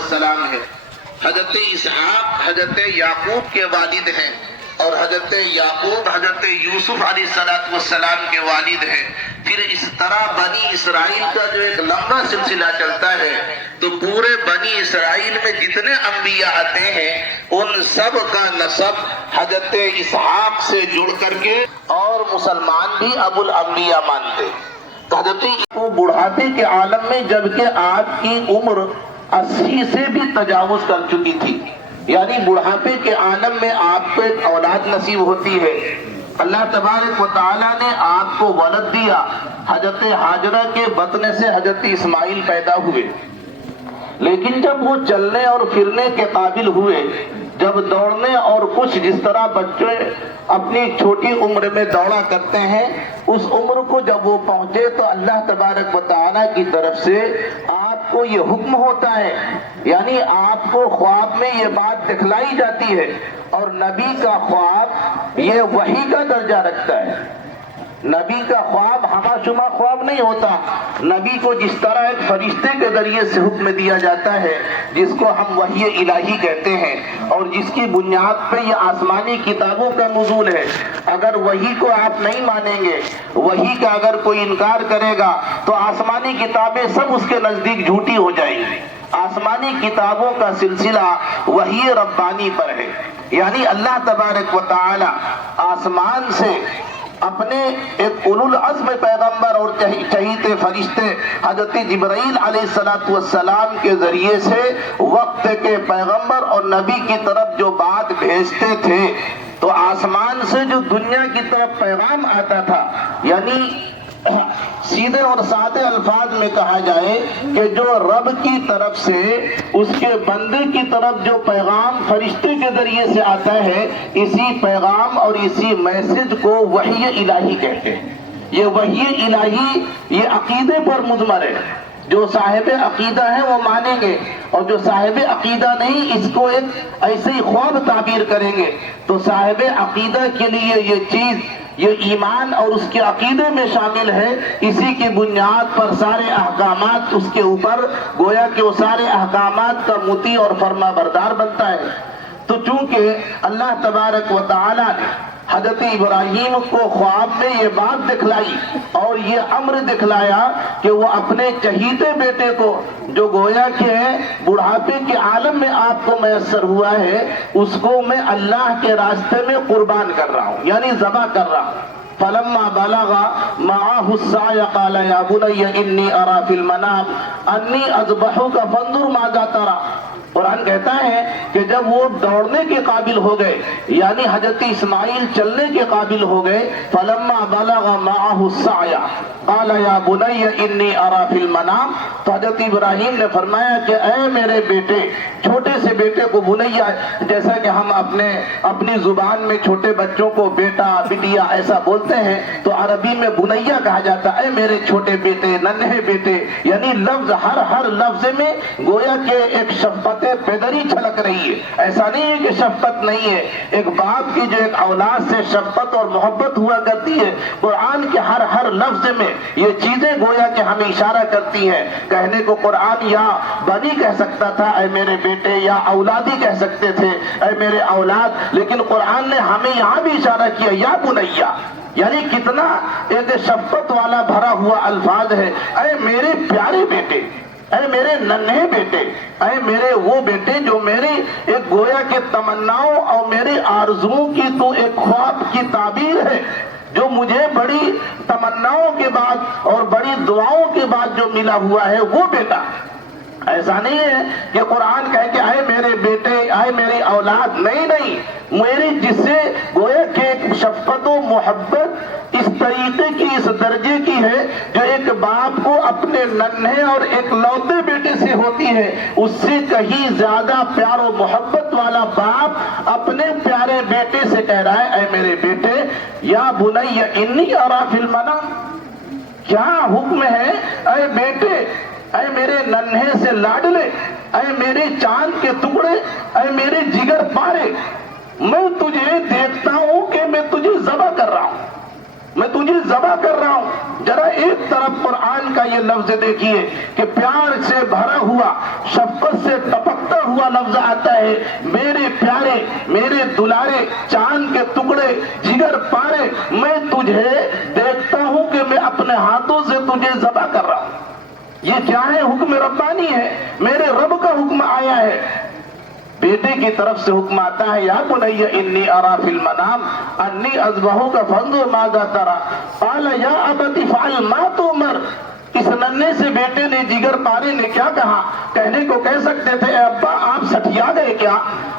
والسلام ہے۔ حضرت اسحاق حضرت یعقوب کے والد ہیں اور حضرت یعقوب حضرت یوسف علیہ السلام کے والد ہیں۔ پھر اس طرح بنی اسرائیل کا جو ایک لمبا سلسلہ چلتا ہے تو پورے بنی اسرائیل میں جتنے انبیاء آتے ہیں ان سب کا نسب حضرت اسحاق سے جڑ کر کے اور مسلمان بھی ابو الانبیاء مانتے۔ حضرت کو بڑھاپے کے عالم میں جبکہ آپ کی عمر 80 سے بھی تجاوز کر چکی تھی، یعنی بڑھاپے کے عالم میں آپ کو ایک اولاد نصیب ہوتی ہے۔ اللہ تبارک و تعالیٰ نے آپ کو ولد دیا، حضرت ہاجرہ کے بطن سے حضرت اسماعیل پیدا ہوئے، لیکن جب وہ چلنے اور پھرنے کے قابل ہوئے، جب دوڑنے اور کچھ جس طرح بچے اپنی چھوٹی عمر میں دوڑا کرتے ہیں، اس عمر کو جب وہ پہنچے تو اللہ تبارک و تعالیٰ کی طرف سے آپ کو یہ حکم ہوتا ہے، یعنی آپ کو خواب میں یہ بات دکھلائی جاتی ہے، اور نبی کا خواب یہ وحی کا درجہ رکھتا ہے۔ نبی کا خواب ہما شما خواب نہیں ہوتا، نبی کو جس طرح ایک فرشتے کے ذریعے سے حکم دیا جاتا ہے جس کو ہم وحی الہی کہتے ہیں، اور جس کی بنیاد پہ یہ آسمانی کتابوں کا نزول ہے۔ اگر وحی کو آپ نہیں مانیں گے، وحی کا اگر کوئی انکار کرے گا تو آسمانی کتابیں سب اس کے نزدیک جھوٹی ہو جائیں گی۔ آسمانی کتابوں کا سلسلہ وحی ربانی پر ہے، یعنی اللہ تبارک و تعالی آسمان سے اپنے ایک اولو العزم پیغمبر اور چہیتے فرشتے حضرت جبرائیل علیہ السلام کے ذریعے سے وقت کے پیغمبر اور نبی کی طرف جو بات بھیجتے تھے، تو آسمان سے جو دنیا کی طرف پیغام آتا تھا، یعنی سیدھے اور سادے الفاظ میں کہا جائے کہ جو رب کی طرف سے اس کے بندے کی طرف جو پیغام فرشتے کے ذریعے سے آتا ہے، اسی پیغام اور اسی میسج کو وحی الہی کہتے ہیں۔ یہ وحی الہی یہ عقیدے پر مضمر ہے، جو صاحب عقیدہ ہے وہ مانیں گے، اور جو صاحب عقیدہ نہیں اس کو ایک ایسے ہی خواب تعبیر کریں گے۔ تو صاحب عقیدہ کے لیے یہ چیز، یہ ایمان اور اس کے عقیدے میں شامل ہے، اسی کی بنیاد پر سارے احکامات اس کے اوپر گویا کہ وہ سارے احکامات کا مطیع اور فرما بردار بنتا ہے۔ تو چونکہ اللہ تبارک و تعالی نے حضرت ابراہیم کو خواب میں یہ بات دکھلائی اور یہ امر دکھلایا کہ وہ اپنے چہیتے بیٹے کو جو گویا کہ بڑھاپے کے عالم میں آپ کو میسر ہوا ہے، اس کو میں اللہ کے راستے میں قربان کر رہا ہوں، یعنی ذبح کر رہا ہوں۔ فلما بلغ معه السعي قال يا بني اني ارى في المنام اني اذبحك فانظر ماذا ترى۔ قرآن کہتا ہے کہ جب وہ دوڑنے کے قابل ہو گئے، یعنی حضرت اسماعیل چلنے کے قابل ہو گئے، فلما بلغ معه السعي قال يا بني اني ارى في المنام، تو حضرت ابراہیم نے فرمایا کہ اے میرے بیٹے، چھوٹے سے بیٹے کو بنیا، جیسا کہ ہم اپنی زبان میں چھوٹے بچوں کو بیٹا بٹیا ایسا بولتے ہیں، تو عربی میں بنیا کہا جاتا ہے، اے میرے چھوٹے بیٹے، ننھے بیٹے، یعنی لفظ ہر لفظ میں گویا کہ ایک شفقت پیدری چھلک رہی ہے۔ ایسا نہیں ہے کہ شفقت نہیں ہے، ایک باپ کی جو ایک اولاد سے شفقت اور محبت ہوا کرتی ہے، قرآن کے ہر لفظ میں یہ چیزیں گویا کہ ہمیں اشارہ کرتی ہیں۔ کہنے کو قرآن یا بنی کہہ سکتا تھا، اے میرے بیٹے، یا اولادی کہہ سکتے تھے، اے میرے اولاد، لیکن قرآن نے ہمیں یہاں بھی اشارہ کیا یا بنیا، یعنی کتنا ایک شفقت والا بھرا ہوا الفاظ ہے۔ اے میرے پیارے بیٹے، اے میرے ننھے بیٹے، اے میرے وہ بیٹے جو میری ایک گویا کے تمناؤں اور میری آرزوؤں کی تو ایک خواب کی تعبیر ہے، جو مجھے بڑی تمناؤں کے بعد اور بڑی دعاؤں کے بعد جو ملا ہوا ہے وہ بیٹا۔ ایسا نہیں ہے کہ قرآن کہے کہ اے میرے بیٹے، اے میری اولاد، نہیں، میری جس سے گویا کہ ایک شفقت و محبت اس طریقے کی، اس درجے کی ہے جو ایک باپ کو اپنے ننھے اور ایک لوتے بیٹے سے ہوتی ہے، اس سے کہیں زیادہ پیار و محبت والا باپ اپنے پیارے بیٹے سے کہہ رہا ہے، اے میرے بیٹے، یا بنی انی ارا فی المنام، کیا حکم ہے، اے بیٹے، اے میرے ننھے سے لاڈلے، اے میرے چاند کے ٹکڑے، اے میرے جگر پارے، میں تجھے دیکھتا ہوں کہ میں تجھے ذبح کر رہا ہوں، میں تجھے ذبح کر رہا ہوں۔ ذرا ایک طرف قرآن کا یہ لفظ دیکھیے کہ پیار سے بھرا ہوا، شفقت سے ٹپک دوڑتا ہوا لفظ آتا ہے، میرے پیارے، میرے دلارے، چاند کے ٹکڑے، جگر پارے، میں تجھے دیکھتا ہوں کہ میں اپنے ہاتھوں سے تجھے ذبح کر رہا ہوں۔ یہ کیا ہے؟ حکم ربانی ہے، میرے رب کا حکم آیا ہے۔ بیٹے کی طرف سے حکم آتا ہے، یا بنی انی ارا فی المنام انی اذبحک فانظر ماذا تری قال یا ابت افعل ما تؤمر۔ اس ننھے سے بیٹے نے، جگر پارے نے کیا کہا؟ کہنے کو کہہ سکتے تھے، اے ابا آپ سٹھیا گئے کیا؟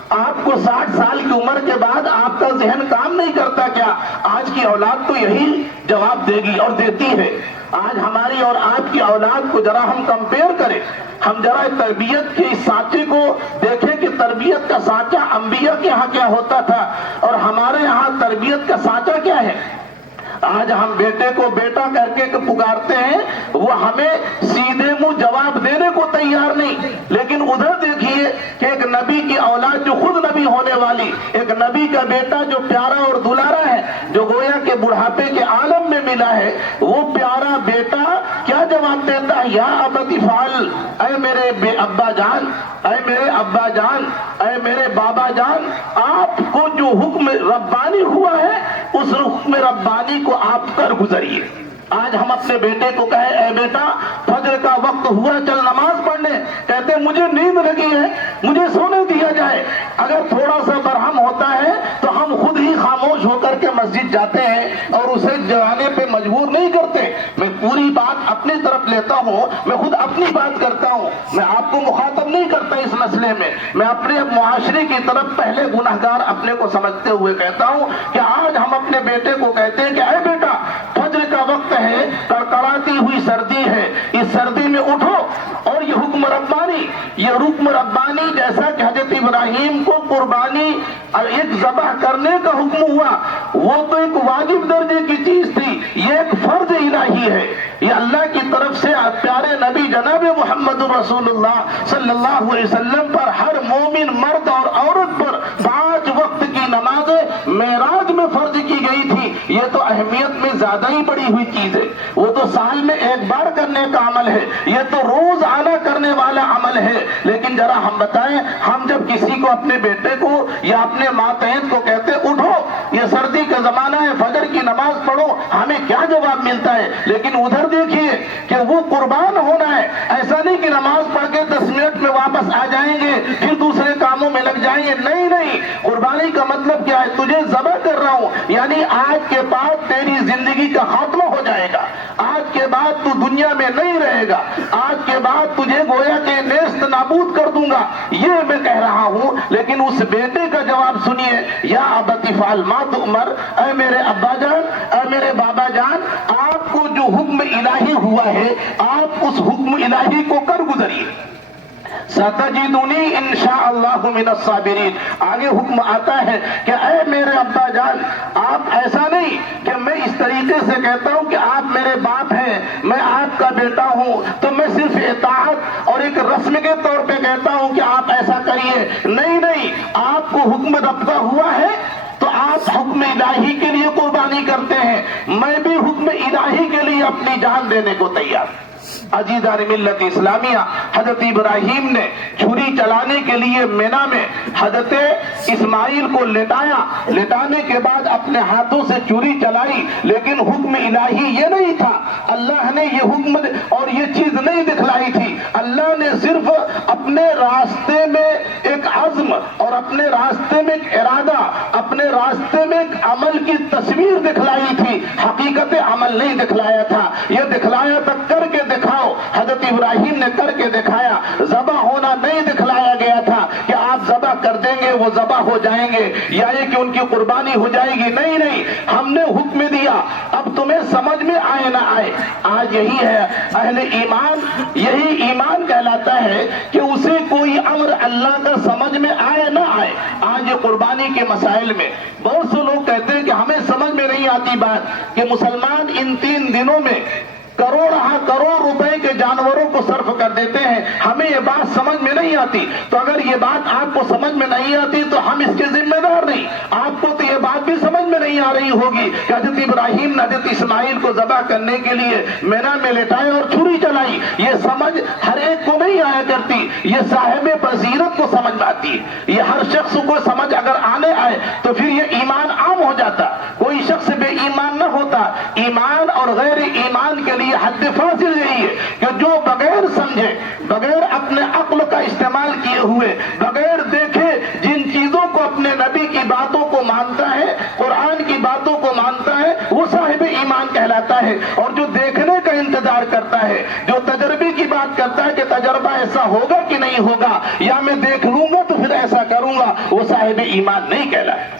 آپ کو 60 سال کی عمر کے بعد آپ کا ذہن کام نہیں کرتا کیا؟ آج کی اولاد تو یہی جواب دے گی اور دیتی ہے۔ آج ہماری اور آپ کی اولاد کو ذرا ہم کمپیئر کریں، ہم ذرا تربیت کے اس سانچے کو دیکھیں کہ تربیت کا سانچہ انبیاء کے ہاں کیا ہوتا تھا اور ہمارے یہاں تربیت کا سانچہ کیا ہے۔ آج ہم بیٹے کو بیٹا کر کے پکارتے ہیں، وہ ہمیں سیدھے منہ جواب دینے کو تیار نہیں۔ لیکن ادھر دیکھیے کہ ایک نبی کی اولاد جو خود نبی ہونے والی، ایک نبی کا بیٹا جو پیارا اور دلارا ہے، جو گویا کے بڑھاپے کے عالم میں ملا ہے، وہ پیارا بیٹا کیا جواب دیتا ہے؟ یا ابت افعل، اے میرے ابا جان، اے میرے ابا جان، اے میرے بابا جان، آپ کو جو حکم ربانی ہوا ہے اس حکم ربانی کو آپ کر گزریے۔ آج ہم اپنے بیٹے کو کہیں، اے بیٹا فجر کا وقت ہوا، چل نماز پڑھنے، کہتے مجھے نیند لگی ہے، مجھے سونے دیا جائے۔ اگر تھوڑا سا برہم ہوتا ہے تو ہم خود ہی خاموش ہو کر کے مسجد جاتے ہیں اور اسے جانے پہ مجبور نہیں کرتے۔ میں پوری بات اپنی طرف لیتا ہوں، میں خود اپنی بات کرتا ہوں، میں آپ کو مخاطب نہیں کرتا اس مسئلے میں۔ میں اپنے معاشرے کی طرف پہلے گنہگار اپنے کو سمجھتے ہوئے کہتا ہوں کہ آج ہم اپنے بیٹے کو کہتے ہیں کہ اے بیٹا فجر کا وقت ہے، کڑکڑاتی ہوئی سردی ہے، اس سردی میں اٹھو۔ اور یہ حکم ربانی، یہ حکم ربانی جیسا کہ حضرت ابراہیم کو قربانی ایک ذبح کرنے کا حکم ہوا، وہ تو ایک واجب درجے کی چیز تھی، یہ ایک فرض الہی ہے۔ یہ اللہ کی طرف سے پیارے نبی جناب محمد رسول اللہ صلی اللہ علیہ وسلم پر، ہر مومن مرد اور عورت پر 5 وقت کی نماز معراج میں فرض کی گئی تھی۔ یہ تو اہمیت میں زیادہ ہی بڑی ہوئی چیز ہے، وہ تو سال میں ایک بار کرنے کا عمل ہے، یہ تو روز آنا کرنے والا عمل ہے۔ لیکن ذرا ہم بتائیں، ہم جب کسی کو اپنے بیٹے کو یا اپنے ماتحت کو کہتے اٹھو، یہ سردی کا زمانہ ہے، فجر کی نماز پڑھو، ہمیں کیا جواب ملتا ہے؟ لیکن ادھر دیکھیے کہ وہ قربان ہونا ہے، ایسا نہیں کہ نماز پڑھ کے 10 منٹ میں واپس آ جائیں گے پھر دوسرے کاموں میں لگ جائیں گے۔ نہیں نہیں، قربانی کا مطلب کیا ہے؟ تجھے ذبح کر رہا ہوں، یعنی آج کے بعد تیری زندگی کا خاتمہ ہو جائے گا، آج کے بعد تو دنیا میں نہیں رہے گا، آج کے بعد تجھے گویا کہ نیست نابود کر دوں گا، یہ میں کہہ رہا ہوں۔ لیکن اس بیٹے کا جواب سنیے، یا ابت افعل ما تؤمر، اے میرے ابا جان، اے میرے بابا جان، آپ کو جو حکم الہی ہوا ہے آپ اس حکم الہی کو کر گزریے۔ ستجدنی انشاءاللہ من الصابرین۔ آگے حکم آتا ہے کہ اے میرے ابا جان، آپ ایسا نہیں کہ میں اس طریقے سے کہتا ہوں کہ آپ میرے باپ ہیں، میں آپ کا بیٹا ہوں تو میں صرف اطاعت اور ایک رسم کے طور پہ کہتا ہوں کہ آپ ایسا کریے۔ نہیں نہیں، آپ کو حکم رب کا ہوا ہے تو آپ حکم الہی کے لیے قربانی کرتے ہیں، میں بھی حکم الہی کے لیے اپنی جان دینے کو تیار۔ عزیزان ملت اسلامیہ، حضرت ابراہیم نے چھری چلانے کے لیے مینا میں حضرت اسماعیل کو لٹایا، لٹانے کے بعد اپنے ہاتھوں سے چھری چلائی، لیکن حکم الہی یہ نہیں تھا، اللہ نے یہ حکم اور یہ چیز نہیں دکھلائی تھی۔ اللہ نے صرف اپنے راستے میں ایک عزم اور اپنے راستے میں ایک ارادہ، اپنے راستے میں ایک عمل کی تصویر دکھلائی تھی، حقیقت عمل نہیں دکھلایا تھا۔ یہ دکھلایا تھا کر کے دکھاؤ، حضرت ابراہیم نے کر کے دکھایا۔ ذبح ہونا نہیں دکھلایا گیا تھا کہ آپ ذبح کر دیں گے وہ ذبح ہو جائیں گے یا یہ کہ ان کی قربانی ہو جائے گی، نہیں نہیں، ہم نے حکم دیا، اب تمہیں سمجھ میں آئے نہ آئے۔ آج یہی ہے اہل ایمان، یہی ایمان کہلاتا ہے کہ اسے کوئی امر اللہ کا سمجھ میں آئے نہ آئے۔ آج یہ قربانی کے مسائل میں بہت سے لوگ کہتے ہیں کہ ہمیں سمجھ میں نہیں آتی بات کہ مسلمان ان 3 دنوں میں کروڑ روپے کے جانوروں کو صرف کر دیتے ہیں. ہمیں یہ بات سمجھ میں نہیں آتی. تو اگر یہ بات آپ کو سمجھ میں نہیں آتی تو ہم اس کے ذمہ دار نہیں. آپ کو تو یہ بات بھی سمجھ میں نہیں آ رہی ہوگی کہ حضرت ابراہیم نے حضرت اسماعیل کو ذبح کرنے کے لیے مینا میں لٹائے اور چھری چلائی. یہ سمجھ ہر ایک کو نہیں آیا کرتی. یہ صاحب بصیرت کو سمجھ میں آتی ہے. یہ ہر شخص کو سمجھ اگر آنے آئے تو پھر یہ ایمان عام ہو جاتا. کوئی شخص بے ایمان نہ ہوتا. ایمان اور غیر ایمان کے لیے حد فاصل یہی ہے کہ جو بغیر سمجھے, بغیر اپنے عقل کا استعمال کیے ہوئے, بغیر دیکھے جن چیزوں کو اپنے نبی کی باتوں کو مانتا ہے, قرآن کی باتوں کو مانتا ہے, وہ صاحب ایمان کہلاتا ہے. اور جو دیکھنے کا انتظار کرتا ہے, جو تجربے کی بات کرتا ہے کہ تجربہ ایسا ہوگا کہ نہیں ہوگا, یا میں دیکھ لوں گا تو پھر ایسا کروں گا, وہ صاحب ایمان نہیں کہلاتا.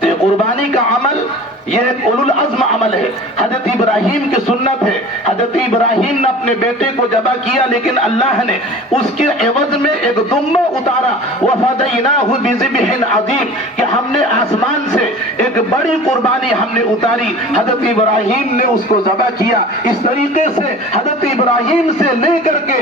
تو قربانی کا عمل یہ ایک اولو العزم عمل ہے. حضرت ابراہیم کی سنت ہے. حضرت ابراہیم نے اپنے بیٹے کو ذبح کیا, لیکن اللہ نے اس کے عوض میں ایک دمہ اتارا. وَفَدَيْنَاهُ بِذِبْحٍ عَظِيمٍ, کہ ہم نے آسمان سے ایک بڑی قربانی ہم نے اتاری. حضرت ابراہیم نے اس کو ذبح کیا. اس طریقے سے حضرت ابراہیم سے لے کر کے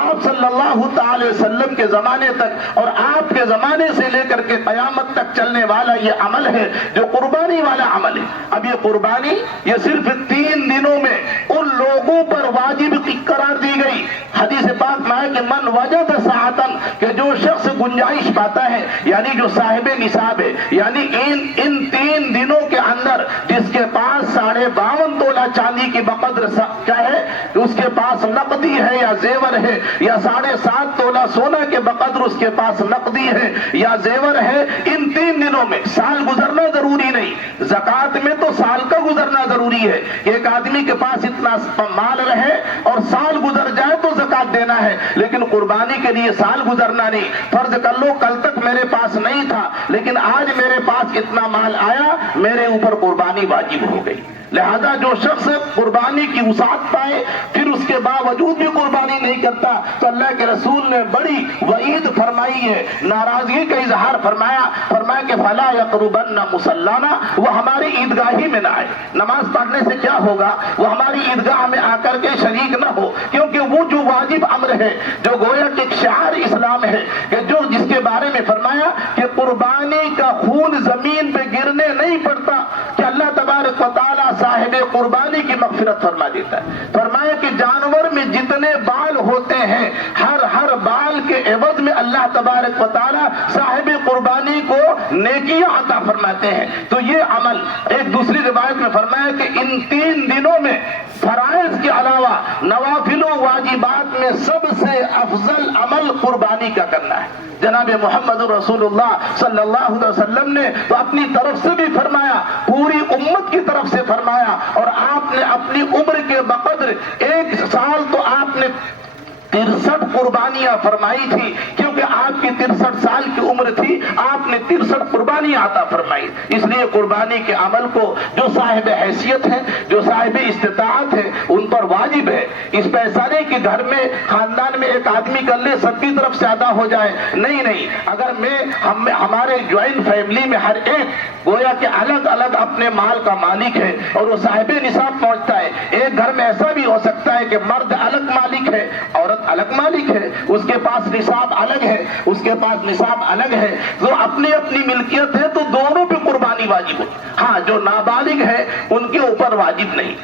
آپ صلی اللہ تعالی وسلم کے زمانے تک اور آپ کے زمانے سے لے کر کے قیامت تک چلنے والا یہ عمل ہے جو قربانی والا عمل ہے. اب یہ قربانی یہ صرف 3 دنوں میں ان لوگوں پر واجب قرار دی گئی. حدیث پاک میں ہے کہ من وجد ساعتن, کہ جو شخص گنجائش پاتا ہے, یعنی جو صاحب نصاب ہے, یعنی ان 3 دنوں کے اندر جس کے پاس 52.5 تولہ چاندی کی بقدر کیا ہے, اس کے پاس نقدی ہے یا زیور ہے, یا 7.5 تولہ سونا کے بقدر اس کے پاس نقدی ہے یا زیور ہے, ان 3 دنوں میں سال گزرنا ضروری نہیں. زکات میں تو سال کا گزرنا ضروری ہے. ایک آدمی کے پاس اتنا مال رہے اور سال گزر جائے تو زکات دینا ہے, لیکن قربانی کے لیے سال گزرنا نہیں. فرض کر لو کل تک میرے پاس نہیں تھا, لیکن آج میرے پاس اتنا مال آیا, میرے اوپر قربانی واجب ہو گئی. لہذا جو شخص قربانی کی وسعت پائے پھر اس کے باوجود بھی قربانی نہیں کرتا, تو اللہ کے رسول نے بڑی وعید فرمائی ہے, ناراضگی کا اظہار فرمایا کہ فلا یقربن مصلانا, وہ ہماری عیدگاہ ہی میں نہ آئے. نماز پڑھنے سے کیا ہوگا, وہ ہماری عیدگاہ میں آ کر کے شریک نہ ہو, کیونکہ وہ جو واجب امر ہے, جو گویا کہ ایک شعار اسلام ہے, کہ جو جس کے بارے میں فرمایا کہ قربانی کا خون زمین پہ گرنے نہیں پڑتا, کہ اللہ تبارک و تعالی صاحب قربانی کی مغفرت فرما دیتا ہے. فرمایا کہ جانور میں جتنے بال ہوتے ہیں, ہر بال کے عوض میں اللہ تبارک و تعالی صاحب قربانی کو نیکیاں عطا فرماتے ہیں. تو یہ عمل, ایک دوسری روایت میں فرمایا کہ ان 3 دنوں میں فرائض کے علاوہ نوافل و واجبات میں سب سے افضل عمل قربانی کا کرنا ہے. جناب محمد رسول اللہ صلی اللہ علیہ وسلم نے تو اپنی طرف سے بھی فرمایا, پوری امت کی طرف سے فرمایا, اور آپ نے اپنی عمر کے بقدر 1 سال تو آپ نے 63 قربانیاں فرمائی تھی, کیونکہ آپ کی 63 سال کی عمر تھی, آپ نے 63 قربانیاں عطا فرمائی. اس لیے قربانی کے عمل کو جو صاحب حیثیت ہے, جو صاحب استطاعت ہے, ان پر واجب ہے. اس پہ ایسا نہیں کہ گھر میں خاندان میں ایک آدمی کر لے سب کی طرف سے ادا ہو جائے, نہیں. اگر ہمارے جوائنٹ فیملی میں ہر ایک گویا کہ الگ الگ اپنے مال کا مالک ہے اور وہ صاحب نصاب پہنچتا ہے. ایک گھر میں ایسا بھی ہو سکتا ہے کہ مرد الگ مالک ہے, عورت الگ مالک ہے, اس کے پاس نصاب الگ ہے, اس کے پاس نصاب الگ ہے, تو اپنی ملکیت ہے, تو دونوں پہ قربانی واجب ہو. ہاں, جو نابالغ ہے ان کے اوپر واجب نہیں.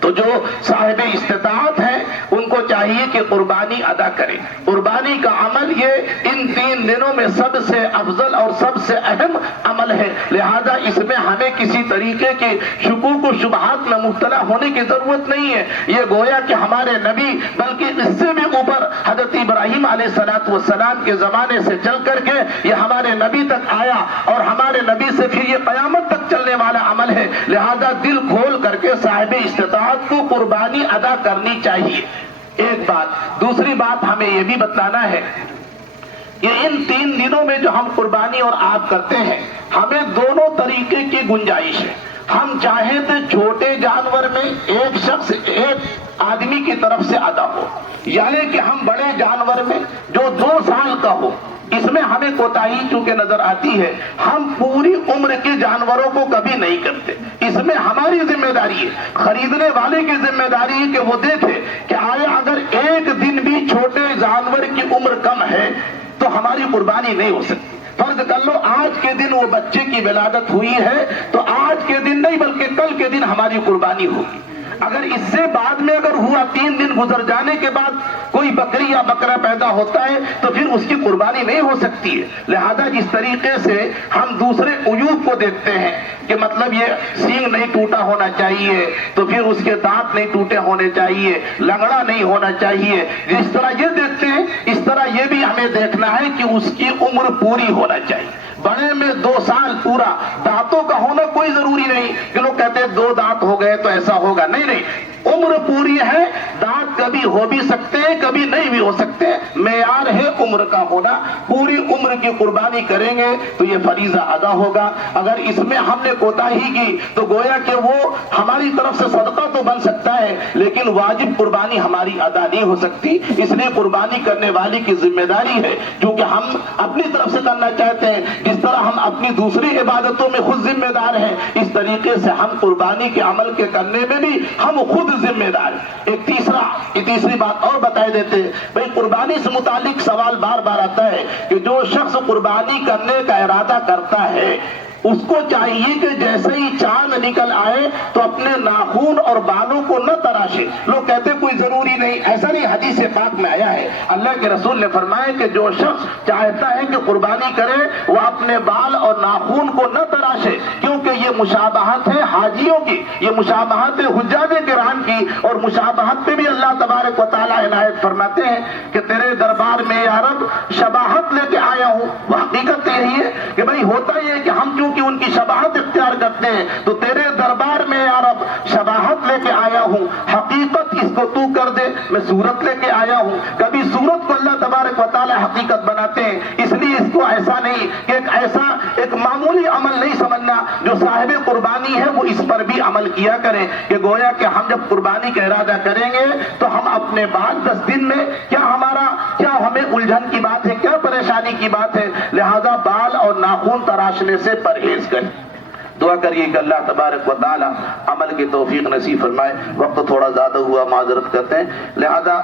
تو جو صاحب استطاعت ہیں ان کو چاہیے کہ قربانی ادا کریں. قربانی کا عمل یہ ان 3 دنوں میں سب سے افضل اور سب سے اہم عمل ہے. لہذا اس میں ہمیں کسی طریقے کے شکوک و شبہات میں مبتلا ہونے کی ضرورت نہیں ہے. یہ گویا کہ ہمارے نبی, بلکہ اس سے بھی اوپر حضرت ابراہیم علیہ السلام کے زمانے سے چل کر کے یہ ہمارے نبی تک آیا, اور ہمارے نبی سے پھر یہ قیامت تک چلنے والا عمل ہے. لہذا دل کھول کر کے صاحب استطاعت کو قربانی ادا کرنی چاہیے. ایک بات. دوسری بات ہمیں یہ بھی بتلانا ہے کہ ان 3 دنوں میں جو ہم قربانی اور آپ کرتے ہیں, ہمیں دونوں طریقے کی گنجائش ہے. ہم چاہیں تو چھوٹے جانور میں ایک شخص ایک آدمی کی طرف سے ادا ہو، یعنی کہ ہم بڑے جانور میں جو 2 سال کا ہو، اس میں ہمیں کوتاہی چونکہ نظر آتی ہے، ہم پوری عمر کے جانوروں کو کبھی نہیں کرتے، اس میں ہماری ذمہ داری ہے، خریدنے والے کی ذمہ داری ہے کہ وہ دیکھے کہ آیا اگر ایک دن بھی چھوٹے جانور کی عمر کم ہے تو ہماری قربانی نہیں ہو سکتی۔ فرض کر لو آج کے دن وہ بچے کی ولادت ہوئی ہے تو آج کے دن نہیں بلکہ کل کے دن ہماری قربانی ہوگی۔ اگر اس سے بعد میں اگر ہوا 3 دن گزر جانے کے بعد کوئی بکری یا بکرا پیدا ہوتا ہے تو پھر اس کی قربانی نہیں ہو سکتی ہے۔ لہذا جس طریقے سے ہم دوسرے عیوب کو دیکھتے ہیں کہ مطلب یہ سینگ نہیں ٹوٹا ہونا چاہیے تو پھر اس کے دانت نہیں ٹوٹے ہونے چاہیے، لنگڑا نہیں ہونا چاہیے، جس طرح یہ دیکھتے ہیں اس طرح یہ بھی ہمیں دیکھنا ہے کہ اس کی عمر پوری ہونا چاہیے۔ بڑے میں 2 سال پورا، دانتوں کا ہونا کوئی ضروری نہیں کہ لوگ کہتے ہیں 2 دانت ہو گئے تو ایسا ہوگا، نہیں، عمر پوری ہے، دانت کبھی ہو بھی سکتے ہیں کبھی نہیں بھی ہو سکتے، معیار ہے عمر کا ہونا، پوری عمر کی قربانی کریں گے تو یہ فریضہ ادا ہوگا۔ اگر اس میں ہم نے کوتاہی کی تو گویا کہ وہ ہماری طرف سے صدقہ تو بن سکتا ہے لیکن واجب قربانی ہماری ادا نہیں ہو سکتی، اس لیے قربانی کرنے والی کی ذمہ داری ہے، کیونکہ ہم اپنی طرف سے کرنا چاہتے ہیں، جس طرح ہم اپنی دوسری عبادتوں میں خود ذمہ دار ہیں اس طریقے سے ہم قربانی کے عمل کے کرنے میں بھی ہم خود ذمہ دار ہیں۔ ایک تیسری بات اور بتائے دیتے ہیں، بھئی قربانی سے متعلق سوال بار بار آتا ہے کہ جو شخص قربانی کرنے کا ارادہ کرتا ہے اس کو چاہیے کہ جیسے ہی چاند نکل آئے تو اپنے ناخون اور بالوں کو نہ تراشے۔ لوگ کہتے ہیں کوئی ضروری نہیں، ایسا نہیں، حدیث پاک میں آیا ہے، اللہ کے رسول نے فرمایا کہ جو شخص چاہتا ہے کہ قربانی کرے وہ اپنے بال اور ناخون کو نہ تراشے، کیونکہ یہ مشابہت ہے حاجیوں کی، یہ مشابہت ہے حجاج کرام کی، اور مشابہت پہ بھی اللہ تبارک و تعالیٰ عنایت فرماتے ہیں کہ تیرے دربار میں یا رب شباہت لے کے آیا ہوں۔ وہ حقیقت یہی ہے کہ بھائی ہوتا یہ ہے کہ ہم کہ ان کی شباہت اختیار کرتے ہیں تو تیرے دربار میں یا رب شباہت لے کے آیا ہوں، حقیقت اس کو تو کر دے، میں صورت لے کے آیا ہوں۔ کبھی صورت کو اللہ تبارک و تعالی حقیقت بناتے ہیں، اس لیے اس کو ایسا نہیں کہ ایک معمولی عمل نہیں سمجھنا، جو صاحب قربانی ہے وہ اس پر بھی عمل کیا کریں کہ گویا کہ ہم جب قربانی کا ارادہ کریں گے تو ہم اپنے بعد 10 دن میں کیا ہمیں الجھن کی بات ہے، کیا پریشانی کی بات ہے، لہذا بال اور ناخون تراشنے سے پرہیز کریں۔ دعا کریے کہ اللہ تبارک و تعالی عمل کی توفیق نصیب فرمائے۔ وقت تھوڑا زیادہ ہوا، معذرت کرتے ہیں، لہذا